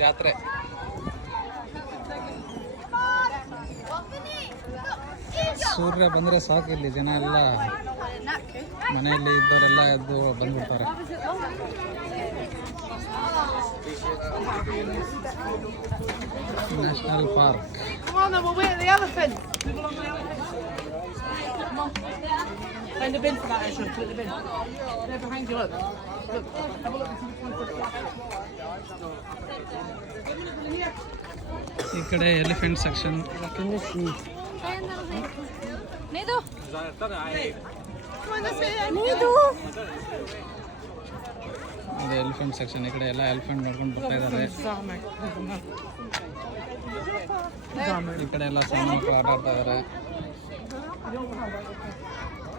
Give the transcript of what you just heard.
ಜಾತ್ರೆ. ಸೂರ್ಯ ಬಂದರೆ ಸಾಕು, ಇಲ್ಲಿ ಜನ ಎಲ್ಲ ಮನೆಯಲ್ಲಿ ಇದ್ದವರೆಲ್ಲ ಎದ್ದು ಬಂದ್ಬಿಡ್ತಾರೆ. National park. Find the bin for that, Ashraf. Put the bin. They're behind you, look. Look, have a look. ಈ ಕಡೆ ಎಲಿಫೆಂಟ್ ಸೆಕ್ಷನ್. ಅದು ಎಲಿಫೆಂಟ್ ಸೆಕ್ಷನ್. ಈ ಕಡೆ ಎಲ್ಲ ಎಲಿಫೆಂಟ್ ನೋಡ್ಕೊಂಡು ಬರ್ತಾ ಇದ್ದಾರೆ. ಈ ಕಡೆ ಎಲ್ಲ ಸಣ್ಣ ಮಕ್ಕಳು ಆಟ ಆಡ್ತಾ ಇದ್ದಾರೆ.